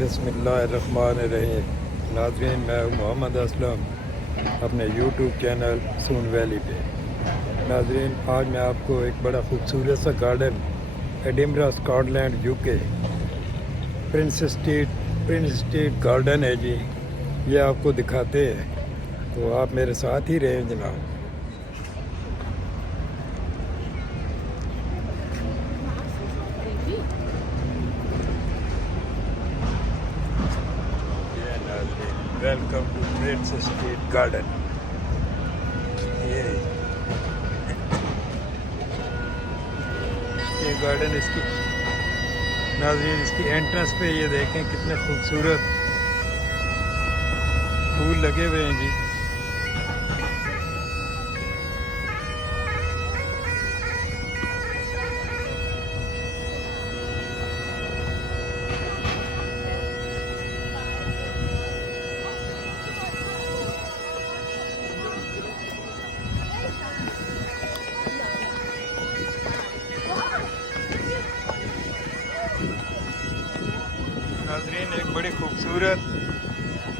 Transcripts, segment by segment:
बिस्मिल्लाहिर्रहमानिर्रहीम। नाज़रीन, मैं हूं मोहम्मद असलम अपने यूट्यूब चैनल सून वैली पे। नाज़रीन, आज मैं आपको एक बड़ा खूबसूरत सा garden Edinburgh Scotland UK Prince Street garden है जी, ये आपको दिखाते हैं, तो आप मेरे साथ ही रहें जनाब। Welcome to Prince Street Garden. ये गार्डन इसकी नाज़रीन, इसकी एंट्रेंस पे ये देखें कितने खूबसूरत फूल लगे हुए हैं जी। नाज़रीन, एक बड़ी खूबसूरत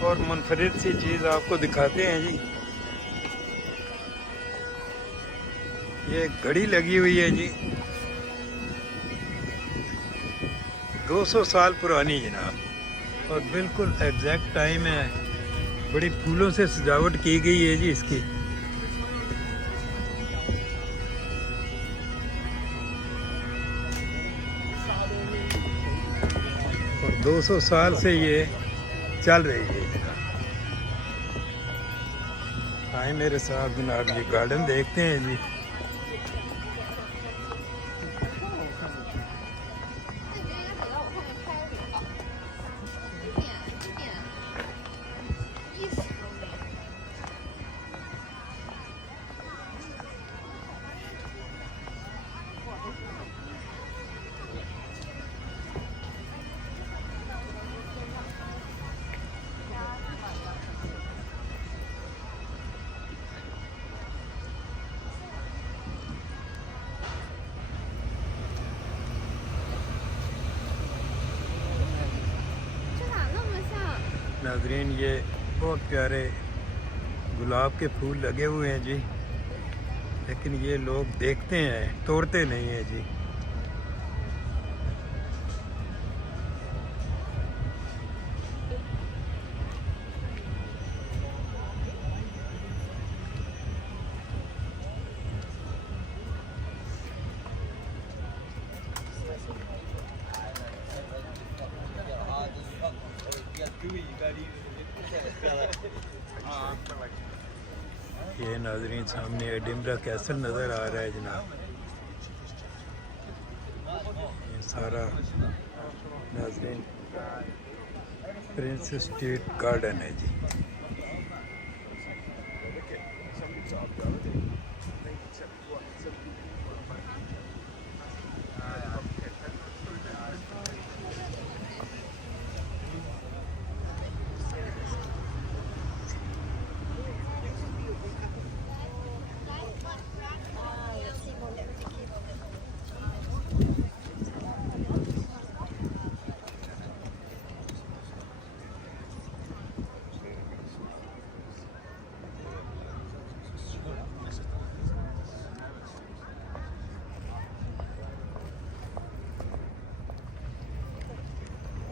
और मुनफरिद सी चीज़ आपको दिखाते हैं जी। ये घड़ी लगी हुई है जी, 200 साल पुरानी जनाब, और बिल्कुल एग्जैक्ट टाइम है। बड़ी फूलों से सजावट की गई है जी इसकी। और 200 साल से ये चल रही है जनाब। आए मेरे साथ जनाब, ये गार्डन देखते हैं जी। नाजरीन, ये बहुत प्यारे गुलाब के फूल लगे हुए हैं जी, लेकिन ये लोग देखते हैं, तोड़ते नहीं हैं जी। ये नाजरीन, सामने एडिनबरा कैसल नज़र आ रहा है जनाब। ये सारा नाजरीन प्रिंस स्ट्रीट गार्डन है जी।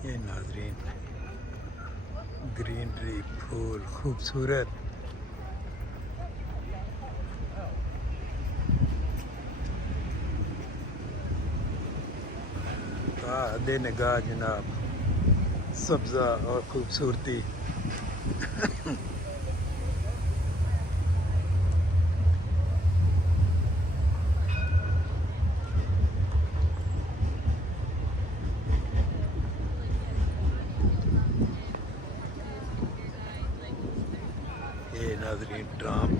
ये नाजरीन, ग्रीनरी, फूल खूबसूरत। आधे निगाह जनाब, सब्ज़ा और खूबसूरती। ये नाजरीन ट्राम,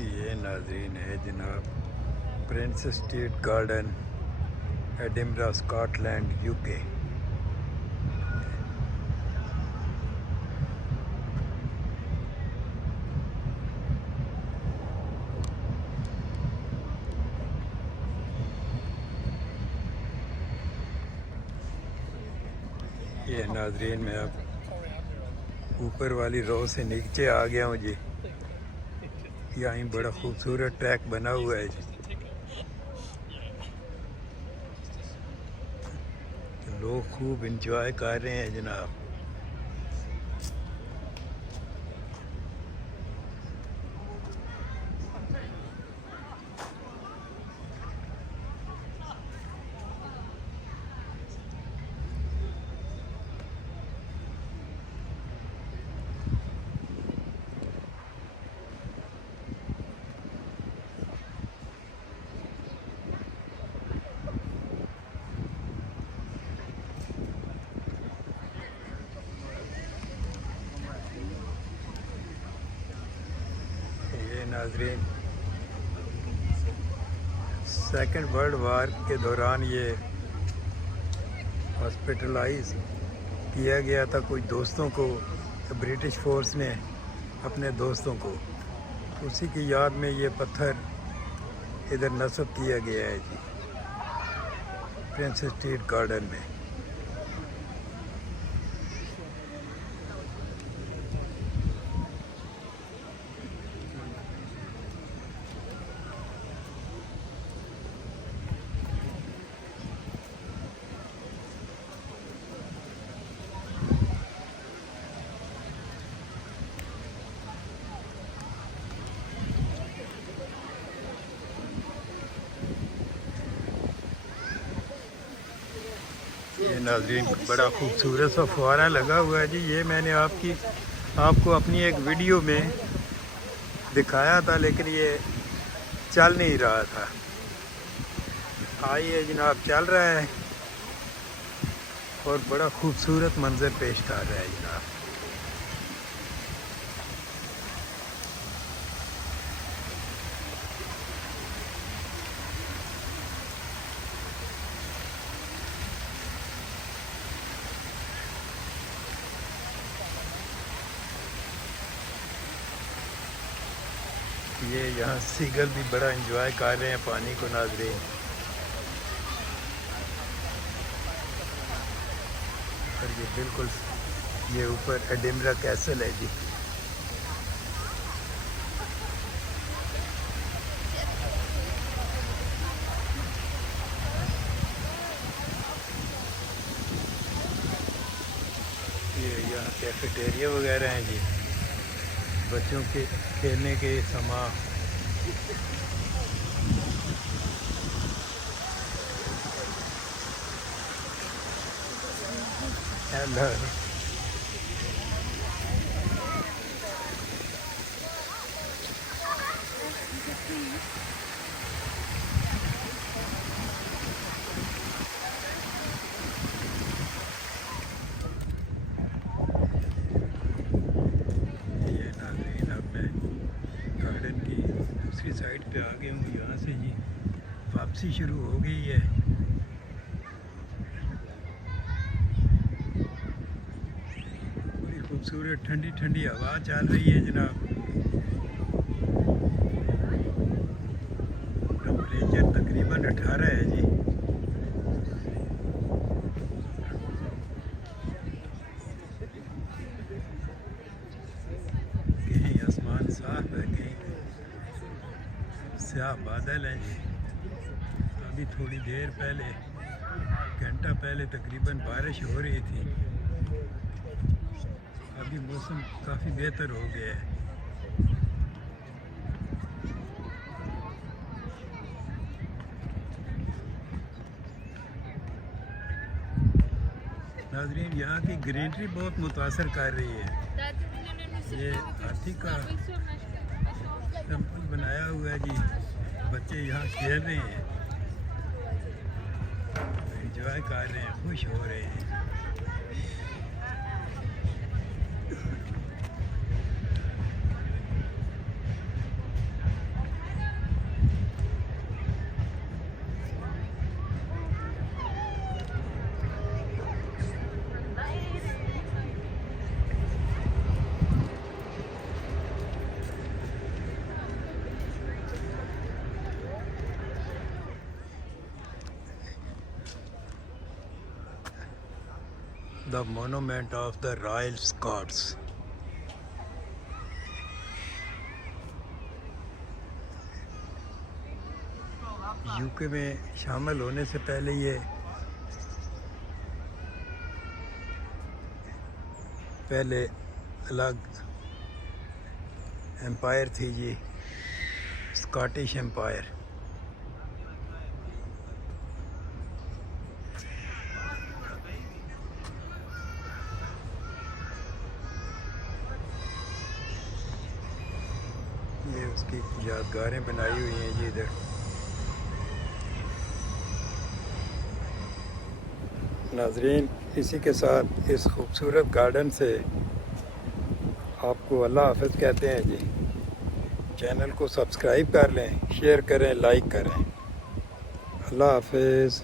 ये नाजरीन है जनाब Prince Street garden Edinburgh Scotland UK. ये नाजरीन मैं अब ऊपर वाली रो से नीचे आ गया हूँ जी। यहाँ बड़ा खूबसूरत ट्रैक बना हुआ है जी। लोग खूब इंजॉय कर रहे हैं जनाब। नाजरीन सेकंड वर्ल्ड वार के दौरान ये हॉस्पिटलाइज किया गया था कुछ दोस्तों को, ब्रिटिश फोर्स ने अपने दोस्तों को। उसी की याद में ये पत्थर इधर नस्ब किया गया है जी प्रिंसेस स्ट्रीट गार्डन में। ये नाजरीन बड़ा खूबसूरत सा फुहारा लगा हुआ है जी। ये मैंने आपको अपनी एक वीडियो में दिखाया था, लेकिन ये चल नहीं रहा था। आइए जनाब, चल रहा है और बड़ा खूबसूरत मंजर पेश कर रहा है जनाब। ये यहाँ सीगल भी बड़ा एंजॉय कर रहे हैं पानी को नाजरीन। और ये बिल्कुल ये ऊपर एडिनबरा कैसल है जी। ये यहाँ कैफेटेरिया वगैरह हैं जी, बच्चों के खेलने के सामान। हेलो दूसरी साइड पे आ गए हूँ। यहाँ से जी वापसी शुरू हो गई है। बड़ी खूबसूरत ठंडी ठंडी हवा चल रही है जनाब। टेम्परेचर तकरीबन 18 है जी। कहीं आसमान साफ है, कहीं स्याह बादल हैं जी। अभी थोड़ी देर पहले, घंटा पहले तकरीबन बारिश हो रही थी। अभी मौसम काफ़ी बेहतर हो गया है। नाजरीन यहाँ की ग्रीनरी बहुत मुतासर कर रही है। ये हाथी का टेम्पल बनाया हुआ है जी। बच्चे यहाँ खेल रहे हैं, एंजॉय कर रहे हैं, खुश हो रहे हैं। the monument of the Royal Scots. UK में शामिल होने से पहले ये पहले अलग एम्पायर थी जी, स्कॉटिश एम्पायर। ये उसकी यादगारें बनाई हुई हैं जी इधर। नाजरीन, इसी के साथ इस खूबसूरत गार्डन से आपको अल्लाह हाफ़िज़ कहते हैं जी। चैनल को सब्सक्राइब कर लें, शेयर करें, लाइक करें। अल्लाह हाफ़िज़।